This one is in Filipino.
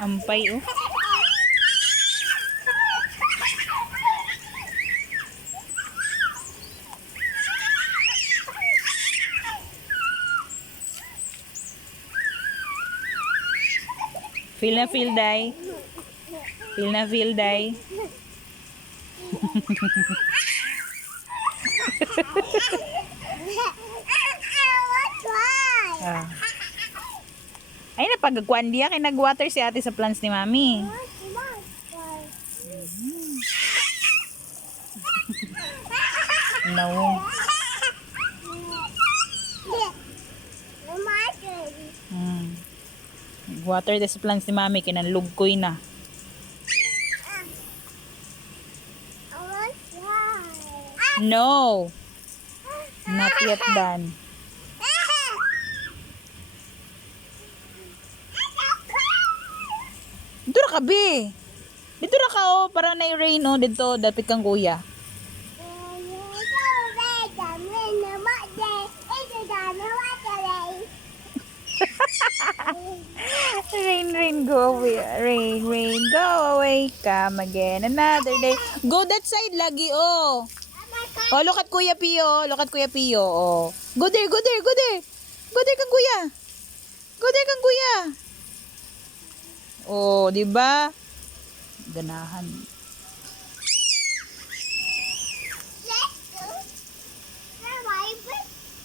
Ampay, oh. Feel na feel, day. Feel na feel, day. Ah. Ay, napagagkuan diya. Kaya nag-water si ate sa plants ni mami. No. Water sa plants ni mami. Kinanlugkoy na. No. Not yet done. Dito na ka, be. Dito na ka, oh. Para na-rain, oh. Dito, dapit kang kuya. Rain, rain, go away. Rain, rain, go away. Come again another day. Go that side lagi, oh. Oh, look at Kuya Pio. Look at Kuya Pio, oh. Go there, go there, go there. Go there kang kuya. Go there kang kuya. Oh, di ba? Ganahan.